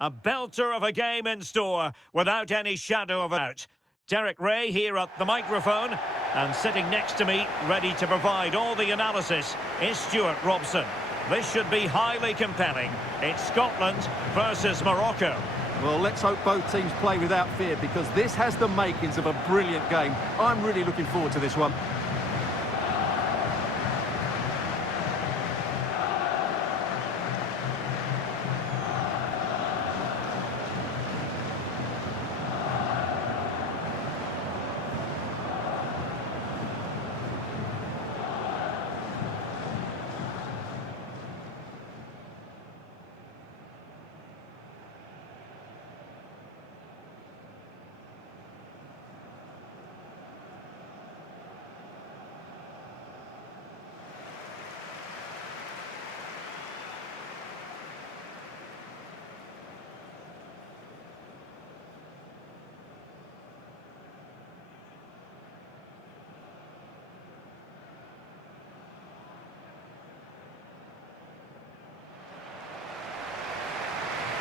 A belter of a game in store, without any shadow of a doubt. Derek Ray here at the microphone, and sitting next to me, ready to provide all the analysis, is Stuart Robson. This should be highly compelling. It's Scotland versus Morocco. Well, let's hope both teams play without fear, because this has the makings of a brilliant game. I'm really looking forward to this one.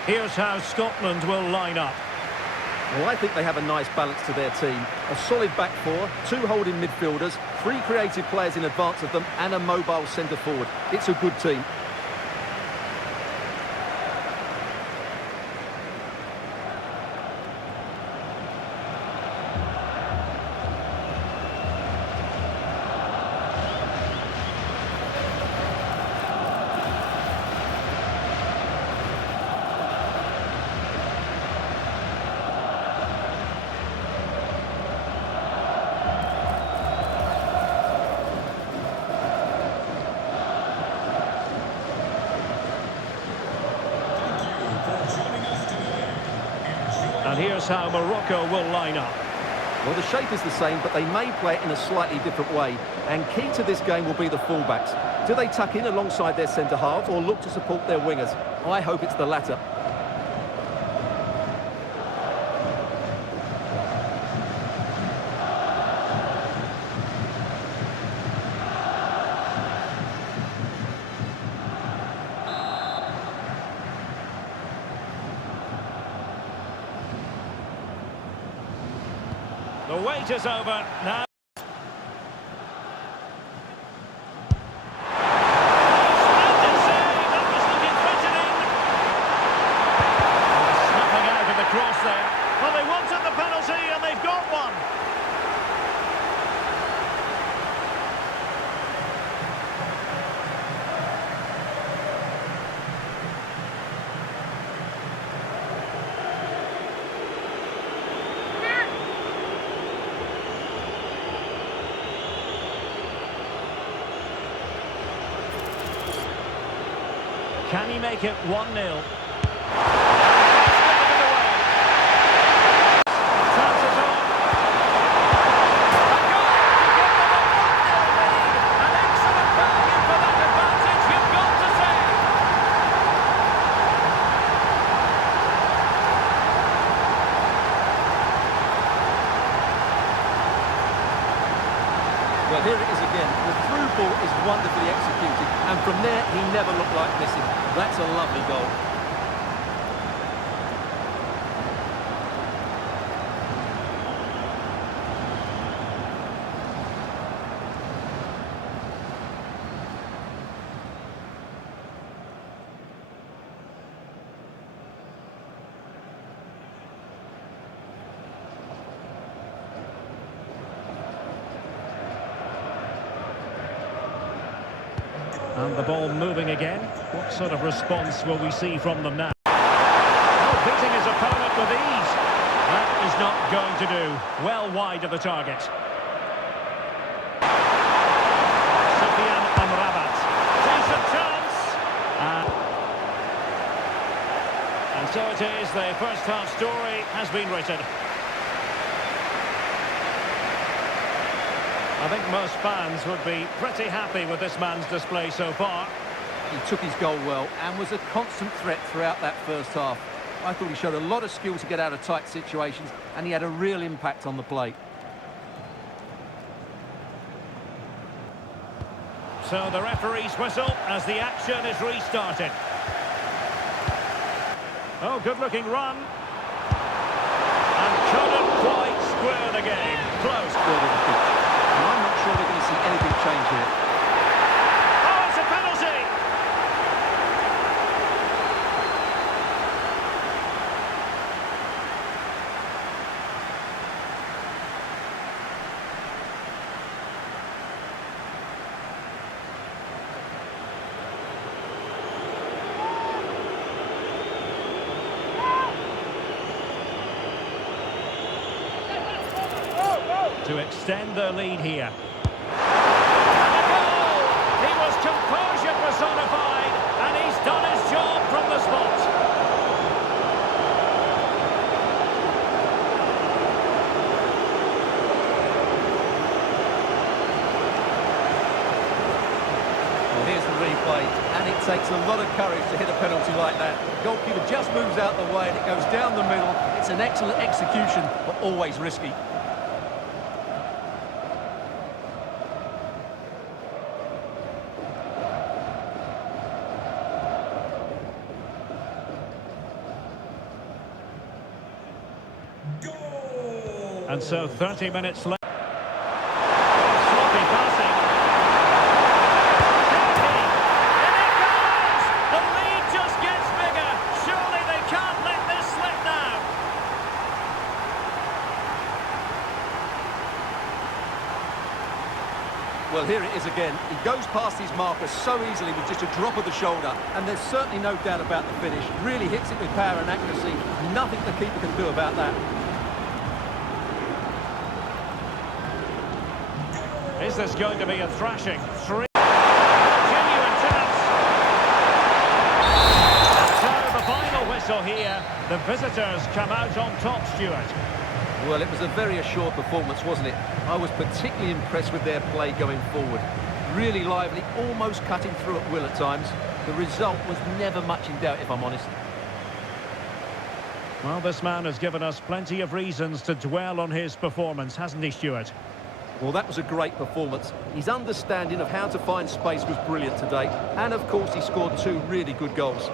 Here's how Scotland will line up. Well, I think they have a nice balance to their team. A solid back four, two holding midfielders, three creative players in advance of them, and a mobile centre forward. It's a good team. And here's how Morocco will line up. Well, the shape is the same, but they may play it in a slightly different way. And key to this game will be the fullbacks. Do they tuck in alongside their centre-halves or look to support their wingers? I hope it's the latter. The wait is over now. Splendid save, that was looking threatening. Snapping out of the cross there. Well, they wanted the penalty and they've got one. Can he make it 1-0? Well, here it is again. The through ball is wonderfully executed, and from there, he never looked like missing. That's a lovely goal. And the ball moving again. What sort of response will we see from them now? Oh, beating his opponent with ease. That is not going to do. Well wide of the target. Sofian Amrabat. Decent chance. And so it is, the first half story has been written. I think most fans would be pretty happy with this man's display so far. He took his goal well and was a constant threat throughout that first half. I thought he showed a lot of skill to get out of tight situations, and he had a real impact on the plate. So the referee's whistle as the action is restarted. Oh, good-looking run. And couldn't quite square the game. Close. Third of the pitch. And I'm not sure we're going to see anything change here. Oh, it's a penalty! To extend their lead here. And a goal! He was composure personified, and he's done his job from the spot. Well, here's the replay, and it takes a lot of courage to hit a penalty like that. The goalkeeper just moves out the way, and it goes down the middle. It's an excellent execution, but always risky. And so 30 minutes left. Sloppy passing. And it goes! The lead just gets bigger. Surely they can't let this slip now. Well, here it is again. He goes past his marker so easily with just a drop of the shoulder, and there's certainly no doubt about the finish. Really hits it with power and accuracy. Nothing the keeper can do about that. Is this going to be a thrashing? Three. Genuine chance. So the final whistle here. The visitors come out on top, Stuart. Well, it was a very assured performance, wasn't it? I was particularly impressed with their play going forward. Really lively, almost cutting through at will at times. The result was never much in doubt, if I'm honest. Well, this man has given us plenty of reasons to dwell on his performance, hasn't he, Stuart? Well, that was a great performance. His understanding of how to find space was brilliant today. And, of course, he scored 2 really good goals.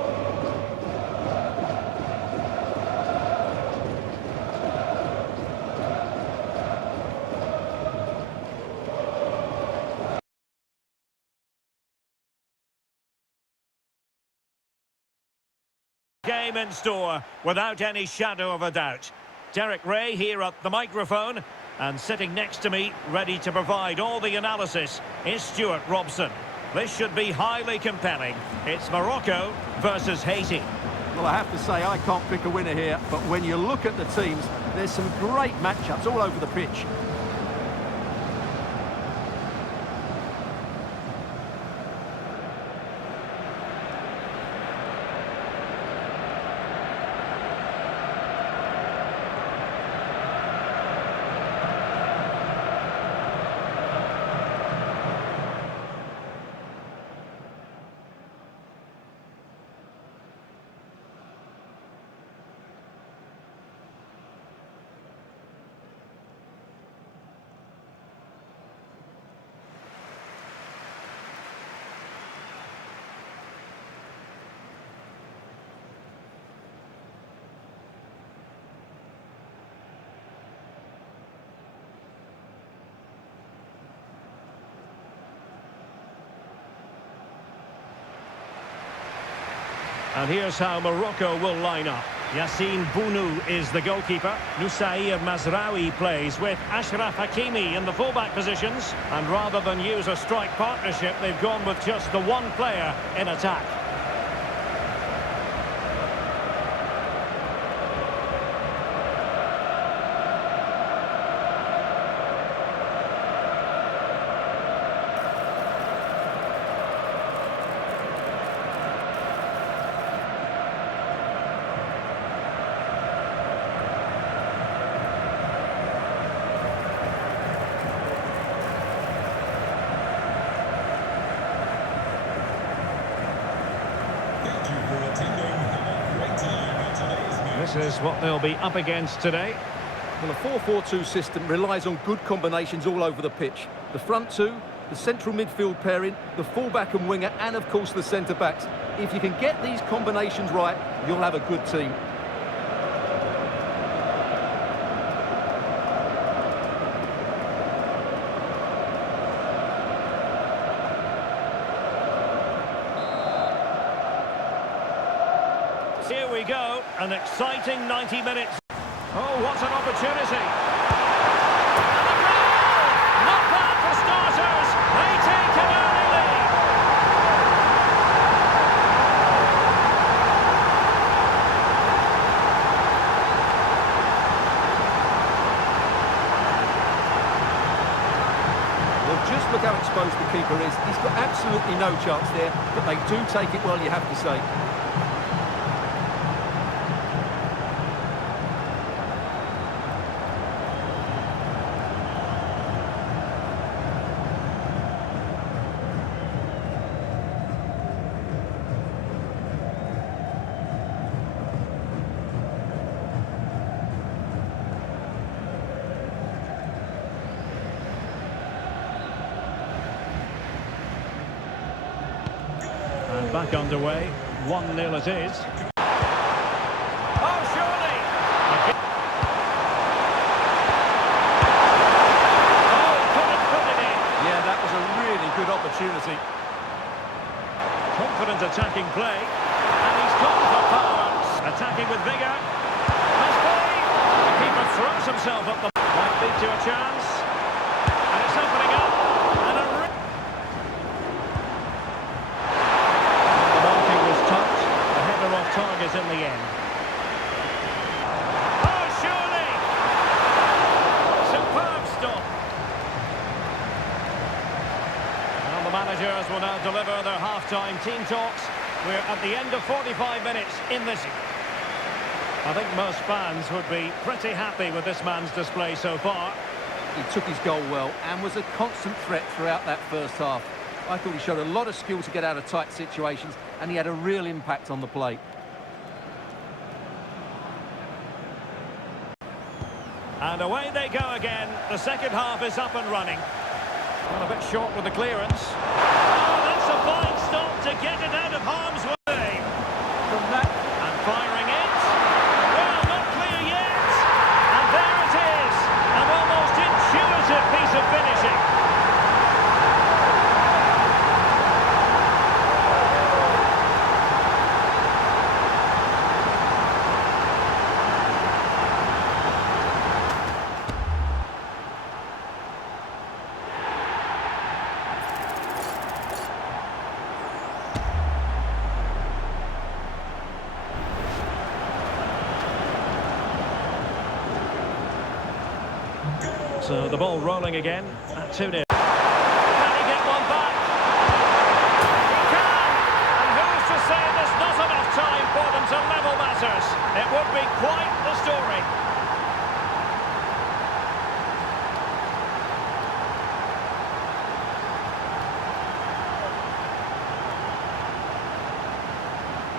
Game in store, without any shadow of a doubt. Derek Ray here at the microphone, and sitting next to me, ready to provide all the analysis, is Stuart Robson. This should be highly compelling. It's Morocco versus Haiti. Well, I have to say, I can't pick a winner here, but when you look at the teams, there's some great matchups all over the pitch. And here's how Morocco will line up. Yassine Bounou is the goalkeeper. Noussair Mazraoui plays with Achraf Hakimi in the fullback positions. And rather than use a strike partnership, they've gone with just the one player in attack. This is what they'll be up against today. Well, a 4-4-2 system relies on good combinations all over the pitch. The front two, the central midfield pairing, the fullback and winger, and of course the centre-backs. If you can get these combinations right, you'll have a good team. Here we go, an exciting 90 minutes. Oh, what an opportunity. And the goal! Not bad for starters. They take an early lead. Well, just look how exposed the keeper is. He's got absolutely no chance there, but they do take it well, you have to say. And back underway, 1-0 it is. Oh, surely! Oh, he couldn't put it in. Yeah, that was a really good opportunity. Confident attacking play. And he's gone for power. Attacking with vigour. Must be! The keeper throws himself up the... Might lead to a chance. And it's opening up. And a... The marking was touched. The header off target in the end. Oh, surely! Superb stop. Well, the managers will now deliver their half-time team talks. We're at the end of 45 minutes in this. I think most fans would be pretty happy with this man's display so far. He took his goal well and was a constant threat throughout that first half. I thought he showed a lot of skill to get out of tight situations, and he had a real impact on the play. And away they go again. The second half is up and running. Well, a bit short with the clearance. Oh, that's a fine stop to get it out of harm's way. From that... And firing it. Well, not clear yet. And there it is. An almost intuitive piece of finishing. So the ball rolling again at 2-0. Can he get one back? He can! And who's to say there's not enough time for them to level matters? It would be quite the story.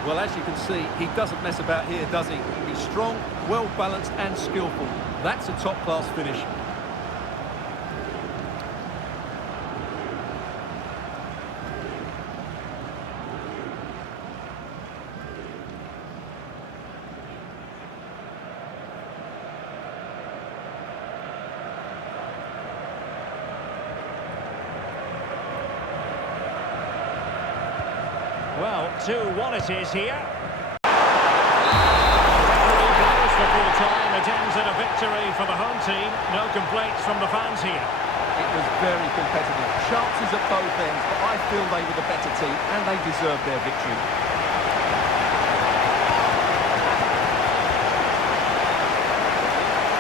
Well, as you can see, he doesn't mess about here, does he? He's strong, well-balanced and skillful. That's a top-class finish. Well, 2-1 it is here. Referee blows for full time. It ends in a victory for the home team. No complaints from the fans here. It was very competitive. Chances at both ends, but I feel they were the better team and they deserved their victory.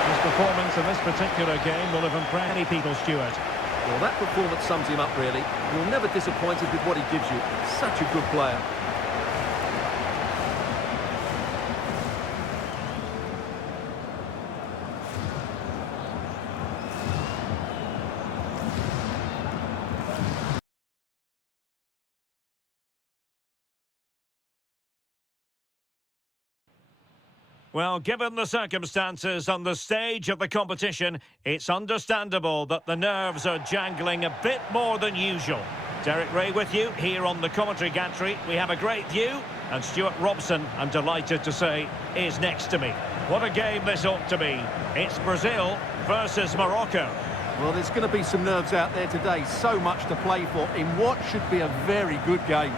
His performance in this particular game will have impressed many people, Stuart. Well, that performance sums him up, really. You're never disappointed with what he gives you. Such a good player. Well, given the circumstances on the stage of the competition, it's understandable that the nerves are jangling a bit more than usual. Derek Ray with you here on the commentary gantry. We have a great view, and Stuart Robson, I'm delighted to say, is next to me. What a game this ought to be. It's Brazil versus Morocco. Well, there's going to be some nerves out there today. So much to play for in what should be a very good game.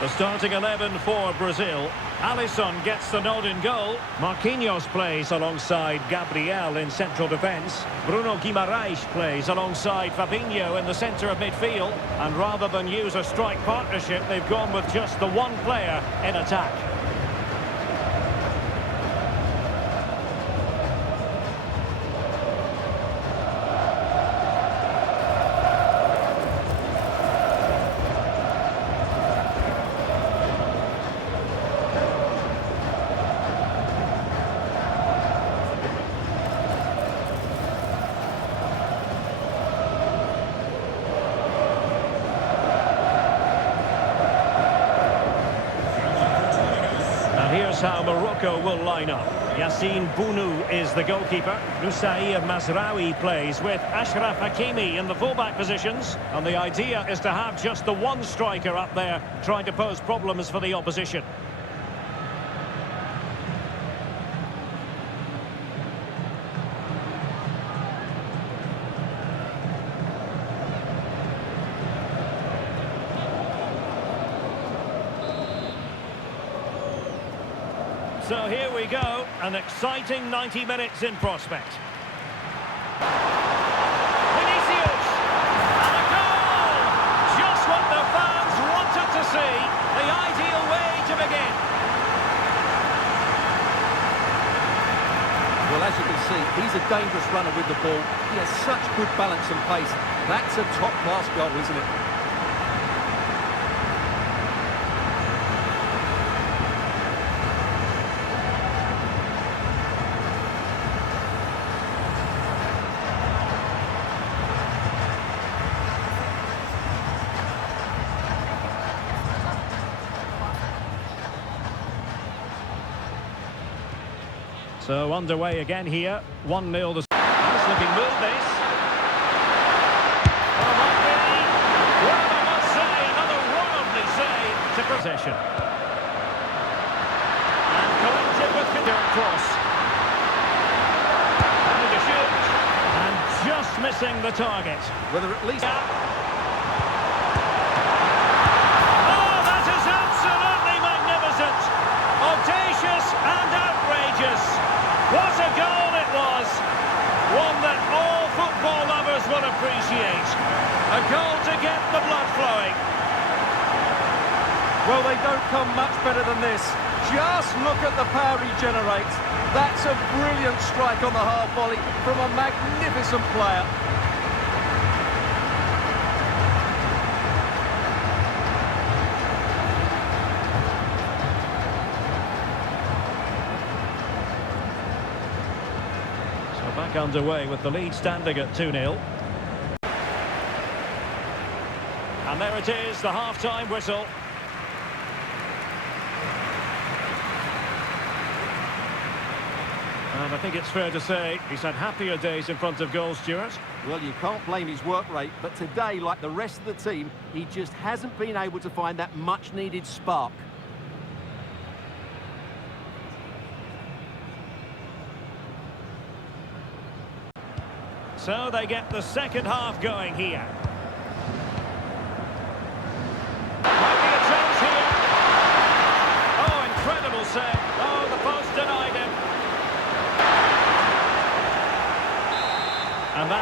The starting 11 for Brazil. Alisson gets the nod in goal. Marquinhos plays alongside Gabriel in central defence. Bruno Guimaraes plays alongside Fabinho in the centre of midfield. And rather than use a strike partnership, they've gone with just the one player in attack. Here's how Morocco will line up. Yassine Bounou is the goalkeeper. Nusair Mazraoui plays with Ashraf Hakimi in the fullback positions. And the idea is to have just the one striker up there trying to pose problems for the opposition. So here we go, an exciting 90 minutes in prospect. Vinicius! And a goal! Just what the fans wanted to see. The ideal way to begin. Well, as you can see, he's a dangerous runner with the ball. He has such good balance and pace. That's a top-class goal, isn't it? So underway again here. 1-0. Nice looking move this. Well, might be. Well, I must say, another worldly save to possession. And collected with Dirt cross. Having to shoot. And just missing the target. Whether at least... Oh, that is absolutely magnificent. Audacious and outrageous. What a goal it was! One that all football lovers will appreciate. A goal to get the blood flowing. Well, they don't come much better than this. Just look at the power he generates. That's a brilliant strike on the half volley from a magnificent player. Back underway with the lead standing at 2-0. And there it is, the half-time whistle. And I think it's fair to say he's had happier days in front of goal, Stuart. Well, you can't blame his work rate, but today, like the rest of the team, he just hasn't been able to find that much-needed spark. So they get the second half going here. Might be a chance here. Oh, incredible save. Oh, the post denied him. And that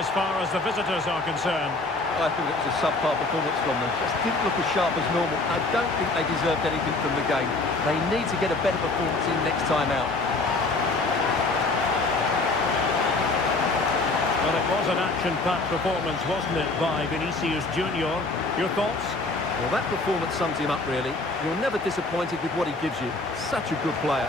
as far as the visitors are concerned. I think it was a subpar performance from them. Just didn't look as sharp as normal. I don't think they deserved anything from the game. They need to get a better performance in next time out. Well, it was an action-packed performance, wasn't it, by Vinicius Junior? Your thoughts? Well, that performance sums him up, really. You're never disappointed with what he gives you. Such a good player.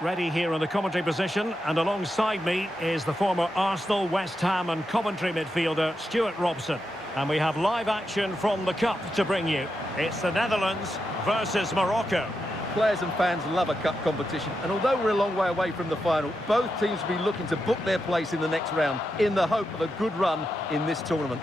Ready here in the commentary position, and alongside me is the former Arsenal, West Ham and Coventry midfielder Stuart Robson. And we have live action from the Cup to bring you. It's the Netherlands versus Morocco. Players and fans love a cup competition, and although we're a long way away from the final, both teams will be looking to book their place in the next round in the hope of a good run in this tournament.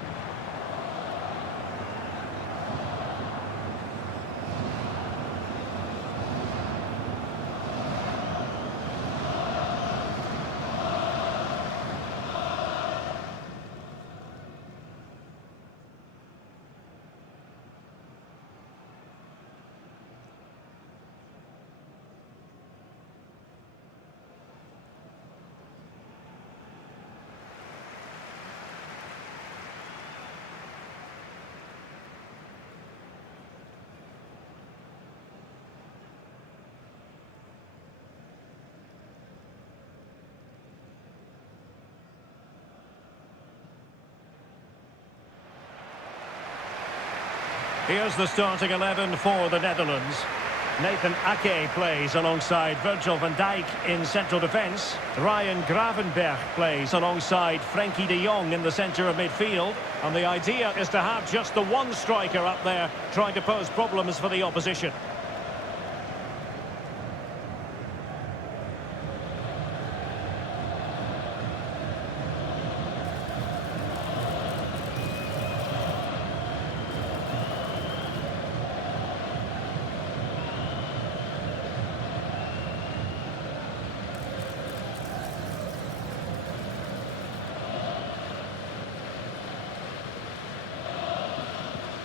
Here's the starting 11 for the Netherlands. Nathan Ake plays alongside Virgil van Dijk in central defence. Ryan Gravenberch plays alongside Frenkie de Jong in the centre of midfield. And the idea is to have just the one striker up there trying to pose problems for the opposition.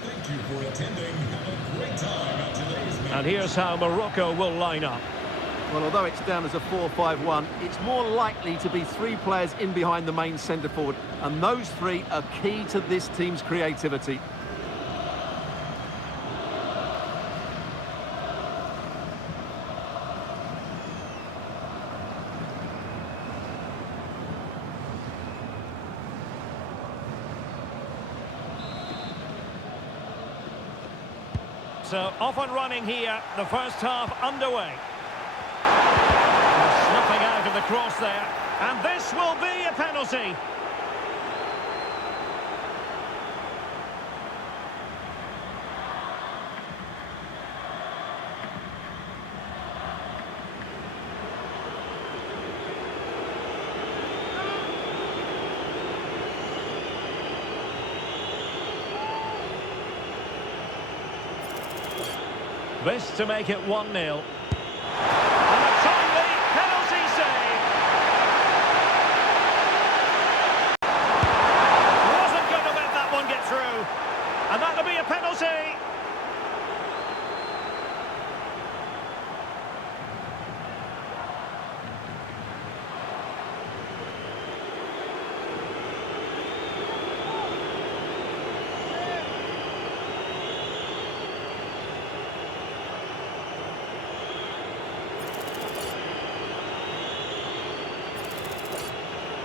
Thank you for attending. Have a great time at today's match. And here's how Morocco will line up. Well, although it's down as a 4-5-1, it's more likely to be three players in behind the main centre forward, and those three are key to this team's creativity. So off and running here, the first half underway. Snuffing out of the cross there, and this will be a penalty. This to make it 1-0. And a timely penalty save. Wasn't going to let that one get through. And that'll be a penalty.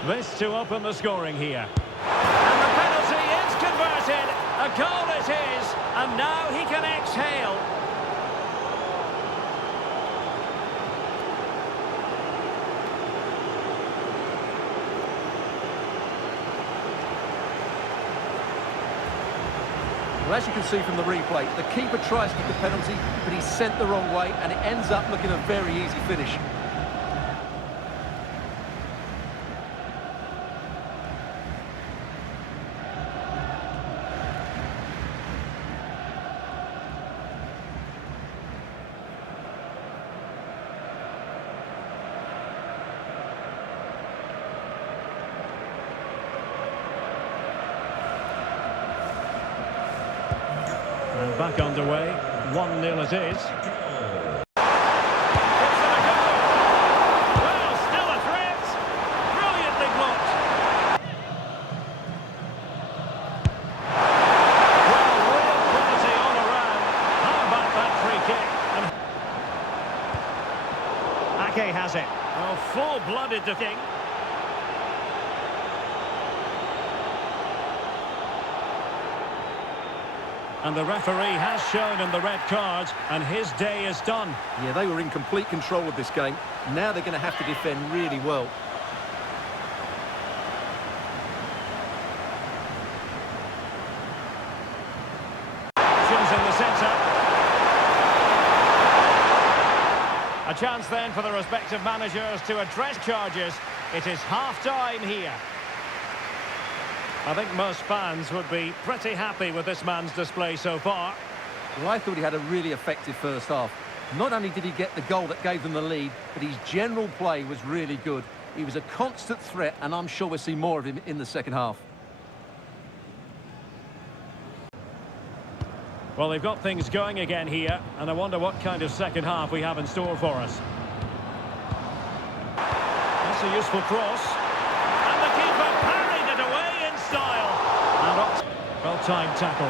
This to open the scoring here. And the penalty is converted. A goal it is. And now he can exhale. Well, as you can see from the replay, the keeper tries to get the penalty, but he's sent the wrong way, and it ends up looking a very easy finish. Back underway, 1-0 it is. Has it. Well, full-blooded defending. And the referee has shown him the red card, and his day is done. Yeah, they were in complete control of this game. Now they're going to have to defend really well. Options in the centre. A chance then for the respective managers to address charges. It is half-time here. I think most fans would be pretty happy with this man's display so far. Well, I thought he had a really effective first half. Not only did he get the goal that gave them the lead, but his general play was really good. He was a constant threat, and I'm sure we'll see more of him in the second half. Well, they've got things going again here, and I wonder what kind of second half we have in store for us. That's a useful cross. And the keeper parried it away in style. And well-timed tackle.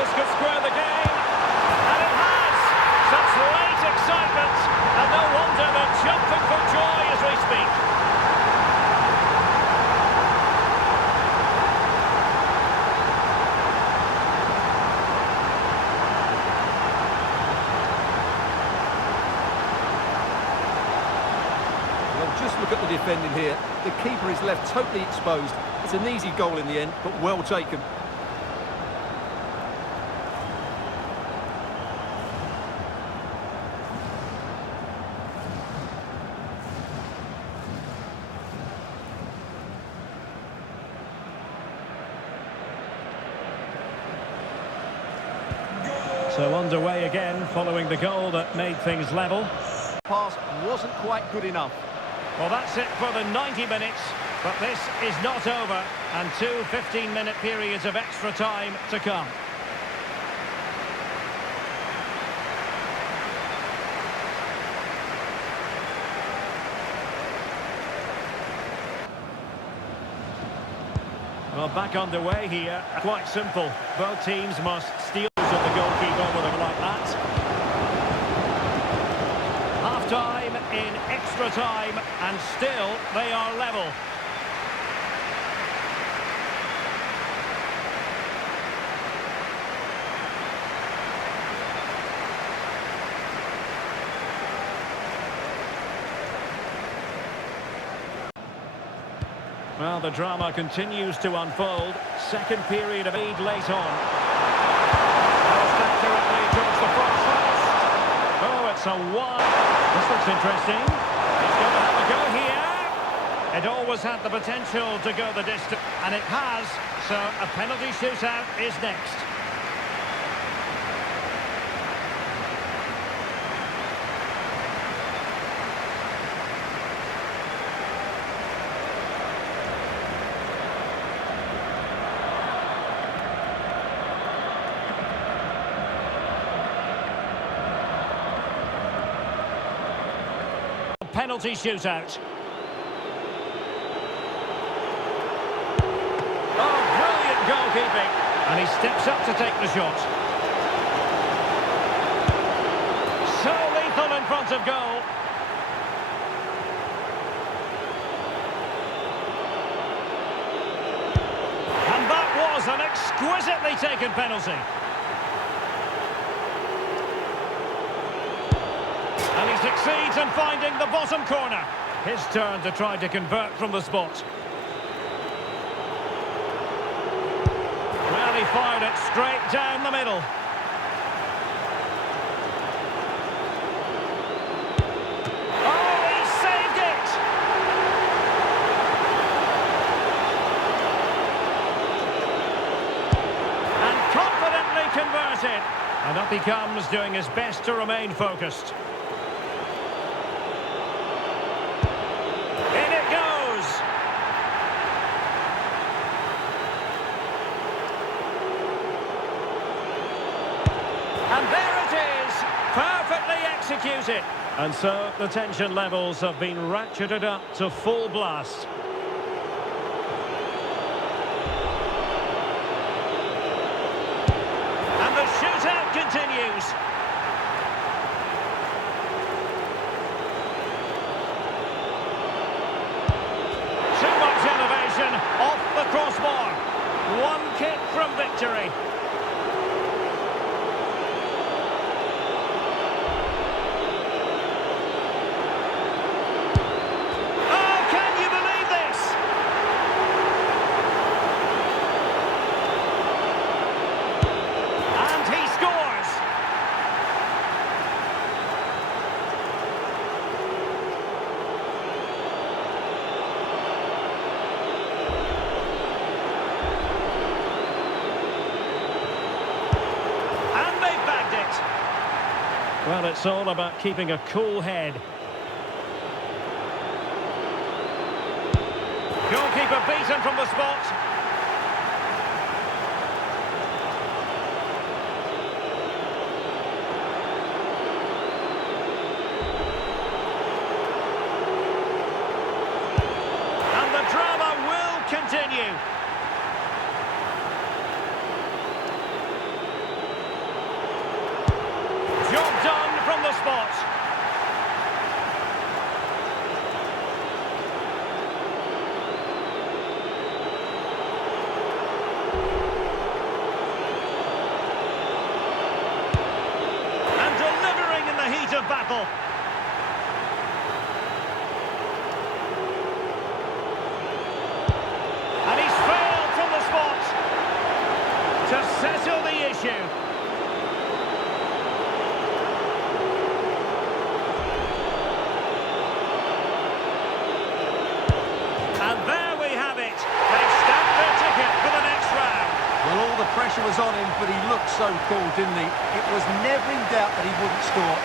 This could square the game. And it has! Such late excitement. And no wonder they're jumping for joy as we speak. Just look at the defending here. The keeper is left totally exposed. It's an easy goal in the end, but well taken. So underway again, following the goal that made things level. Pass wasn't quite good enough. Well, that's it for the 90 minutes, but this is not over, and 2 15-minute periods of extra time to come. Well, back underway here. Quite simple. Both teams must steal of the goalkeeper with a like that. Half-time in extra time, and still they are level. Well, the drama continues to unfold. Second period of aid late on. Passed accurately towards the far post. Oh, it's a one. This looks interesting. He's going to have a go here. It always had the potential to go the distance, and it has. So a penalty shootout is next. Penalty shootout. Oh, brilliant goalkeeping. And he steps up to take the shot. So lethal in front of goal. And that was an exquisitely taken penalty. And he succeeds in finding the bottom corner. His turn to try to convert from the spot. Well, he fired it straight down the middle. Oh, he saved it! And confidently converted. And up he comes, doing his best to remain focused. And there it is, perfectly executed. And so the tension levels have been ratcheted up to full blast. And the shootout continues. Too much elevation off the crossbar. One kick from victory. Oh, can you believe this? And he scores. And they bagged it. Well, it's all about keeping a cool head. Goalkeeper beaten from the spot. And the drama will continue. Job done from the spot. And delivering in the heat of battle. And he's failed from the spot to settle the issue. And there we have it. They've stamped their ticket for the next round. Well, all the pressure was on him, but he looked so cool, didn't he? It was never in doubt that he wouldn't score.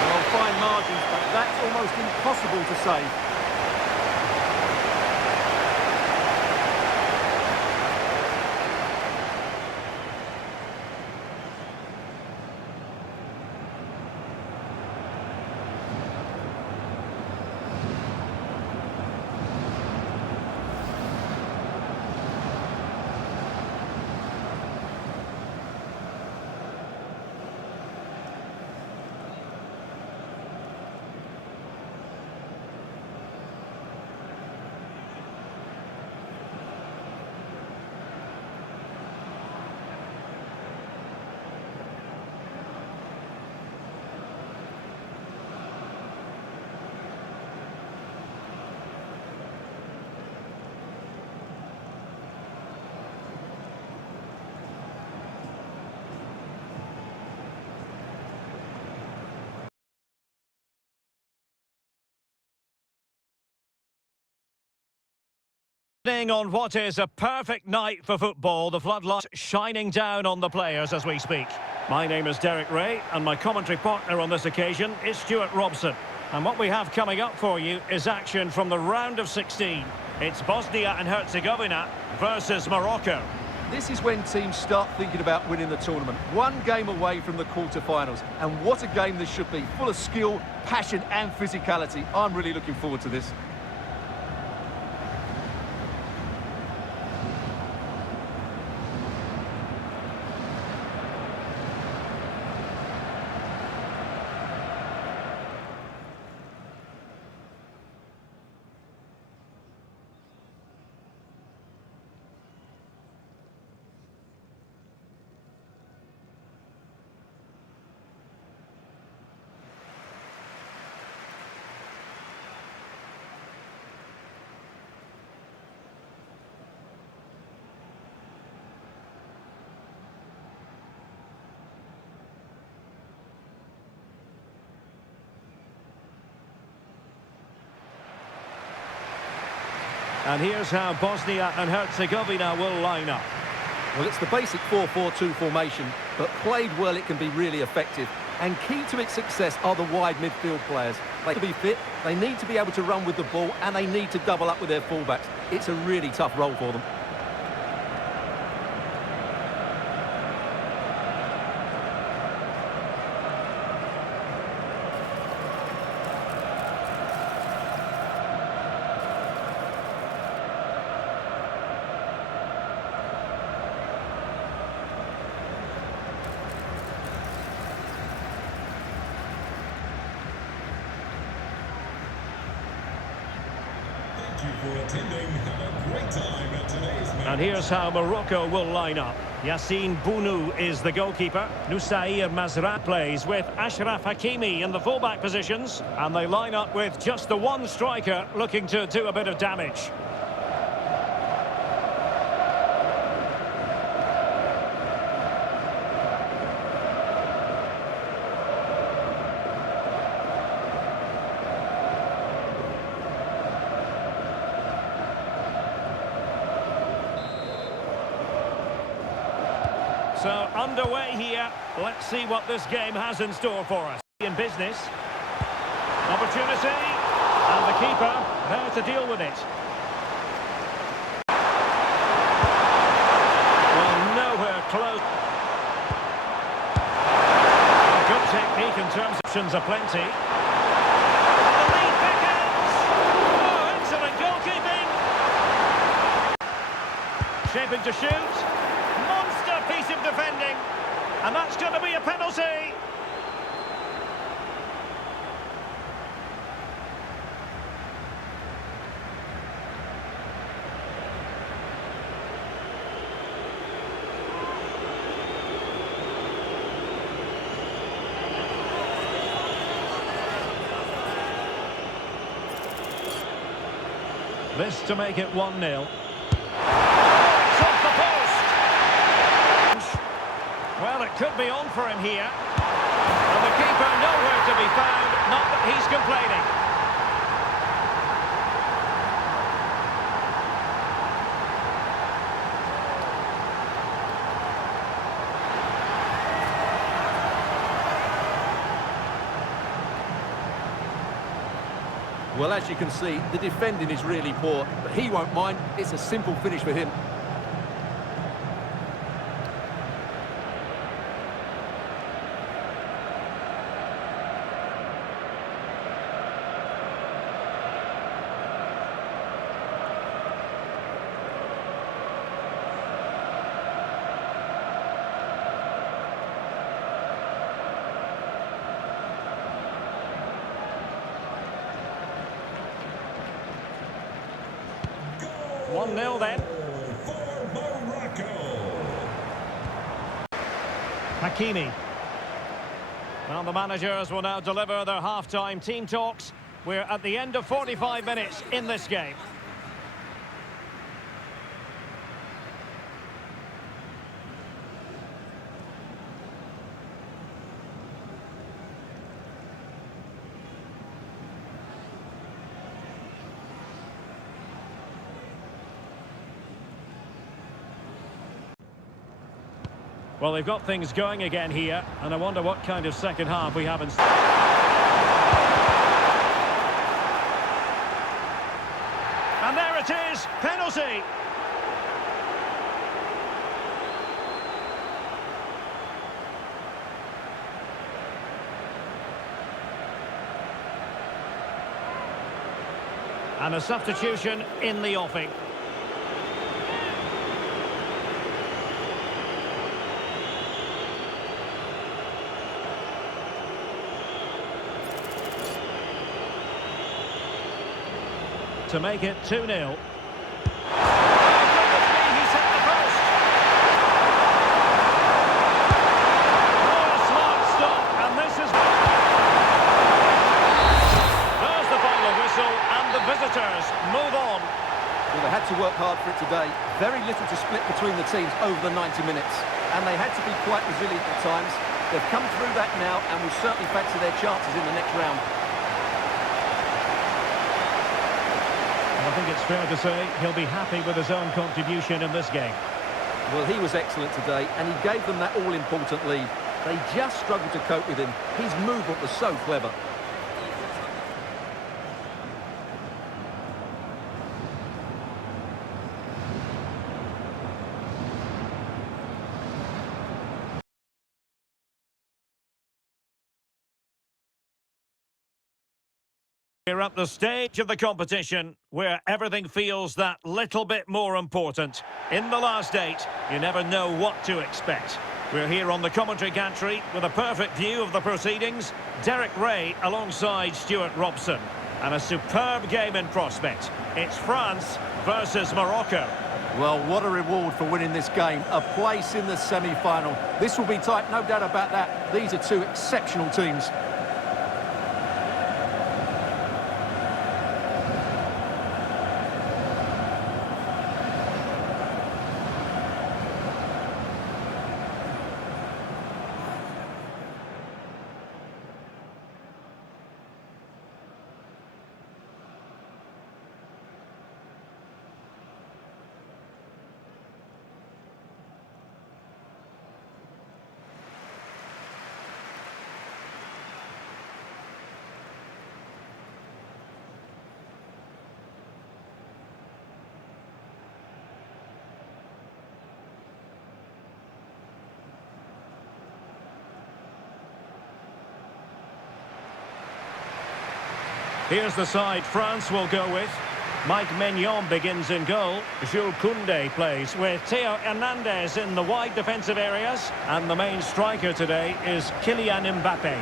Well, fine margins, but that's almost impossible to save. On what is a perfect night for football, the floodlights shining down on the players as we speak. My name is Derek Ray, and my commentary partner on this occasion is Stuart Robson. And what we have coming up for you is action from the round of 16. It's Bosnia and Herzegovina versus Morocco. This is when teams start thinking about winning the tournament. One game away from the quarter-finals. And what a game this should be. Full of skill, passion and physicality. I'm really looking forward to this. And here's how Bosnia and Herzegovina will line up. Well, it's the basic 4-4-2 formation. but played well, it can be really effective. And key to its success are the wide midfield players. They need to be fit, they need to be able to run with the ball, and they need to double up with their fullbacks. It's a really tough role for them. Thank you for attending. Have a great time at today's match. And here's how Morocco will line up. Yassine Bounou is the goalkeeper. Nusair Mazraoui plays with Ashraf Hakimi in the fullback positions. And they line up with just the one striker looking to do a bit of damage. So underway here. Let's see what this game has in store for us. In business. Opportunity. And the keeper there to deal with it. Well, nowhere close. Good technique in terms of options are plenty. The lead beckons. Oh, excellent goalkeeping. Shaping to shoot. Piece of defending, and that's going to be a penalty. This to make it 1-0. Well, it could be on for him here. And the keeper nowhere to be found, not that he's complaining. Well, as you can see, the defending is really poor, but he won't mind. It's a simple finish for him. Goal 1-0 then. for Morocco. Hakimi. Well, the managers will now deliver their half-time team talks. We're at the end of 45 minutes in this game. Well, they've got things going again here, and I wonder what kind of second half we have in store. And there it is, penalty. And a substitution in the offing. To make it 2-0. Oh, goodness me, he's hit the post. Oh, a smart stop, and this is... There's the final whistle, and the visitors move on. Well, they had to work hard for it today. Very little to split between the teams over the 90 minutes. And they had to be quite resilient at times. They've come through that now and will certainly fancy their chances in the next round. I think it's fair to say he'll be happy with his own contribution in this game. Well, he was excellent today, and he gave them that all-important lead. They just struggled to cope with him. His movement was so clever. We're at the stage of the competition where everything feels that little bit more important. In the last 8, you never know what to expect. We're here on the commentary gantry with a perfect view of the proceedings. Derek Ray alongside Stuart Robson. And a superb game in prospect. It's France versus Morocco. Well, what a reward for winning this game. A place in the semi-final. This will be tight, no doubt about that. These are two exceptional teams. Here's the side France will go with. Mike Maignan begins in goal. Jules Koundé plays with Theo Hernandez in the wide defensive areas. And the main striker today is Kylian Mbappe.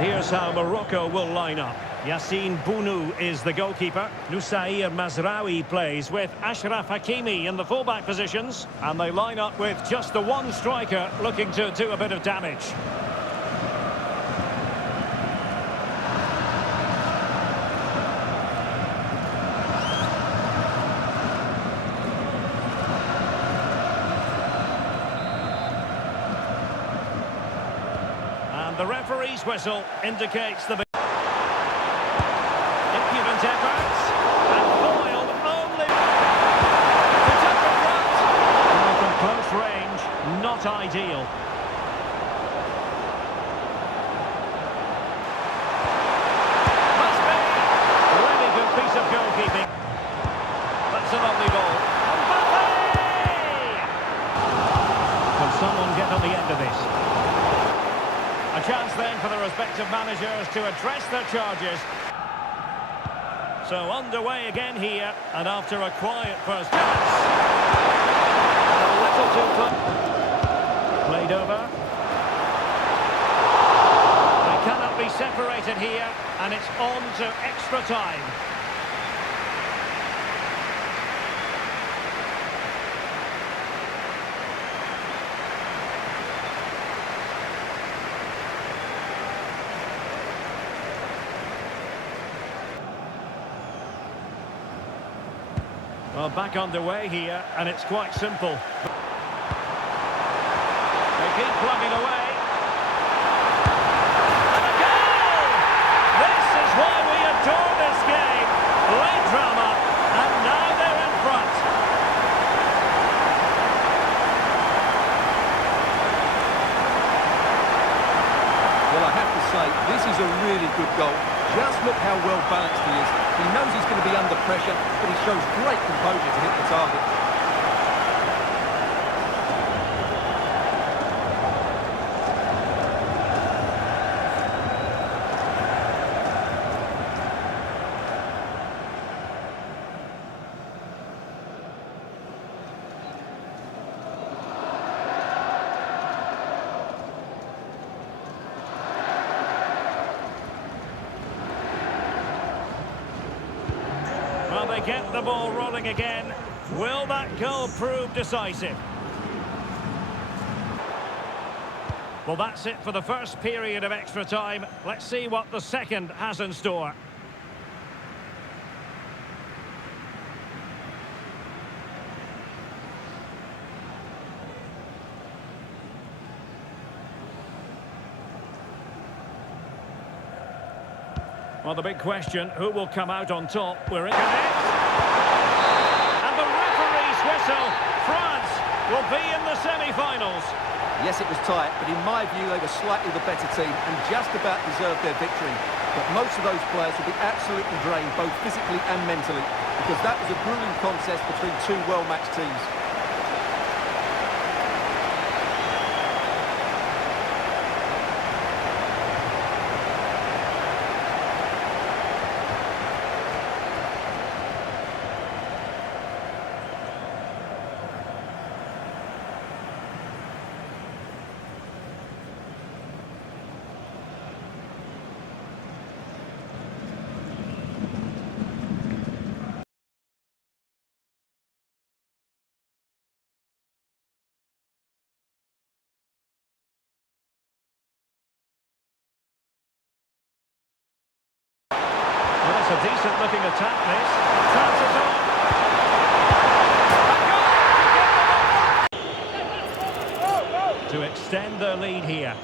Here's how Morocco will line up. Yassine Bounou is the goalkeeper. Noussair Mazraoui plays with Achraf Hakimi in the fullback positions. And they line up with just the one striker looking to do a bit of damage. The referee's whistle indicates the impudent efforts and foiled only to touch the front. Well, from close range, not ideal. Must be a really good piece of goalkeeping. That's a lovely ball. Mbappe! Can someone get on the end of this? A chance then for the respective managers to address their charges. So underway again here, and after a quiet first chance. A little too close. Played over. They cannot be separated here, and it's on to extra time. Well, back underway here, and it's quite simple. They keep plugging away. And a goal! This is why we adore this game. Late drama, and now they're in front. Well, I have to say, this is a really good goal. Just look how well balanced he is. He knows he's going to be under pressure, but he shows great composure to hit the target. they get the ball rolling again. Will that goal prove decisive? Well, that's it for the first period of extra time. Let's see what the second has in store. Well, the big question, who will come out on top? We're in. And the referee's whistle. France will be in the semi-finals. Yes, it was tight, but in my view, they were slightly the better team and just about deserved their victory. But most of those players will be absolutely drained, both physically and mentally, because that was a grueling contest between two well-matched teams. Well, it's a decent-looking attack, this. Chances on. To extend their lead here. And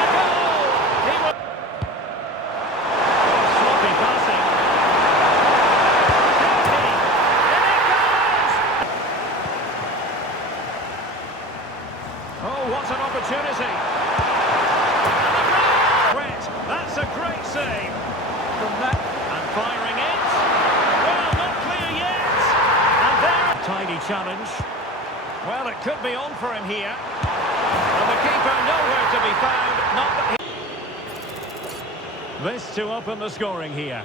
a goal! Sloppy passing. And it goes! Oh, what an opportunity! And a goal! That's a great save. From that, and firing it. Well, not clear yet. And there, tidy challenge. Well, it could be on for him here. And the keeper nowhere to be found. Not that he... This to open the scoring here.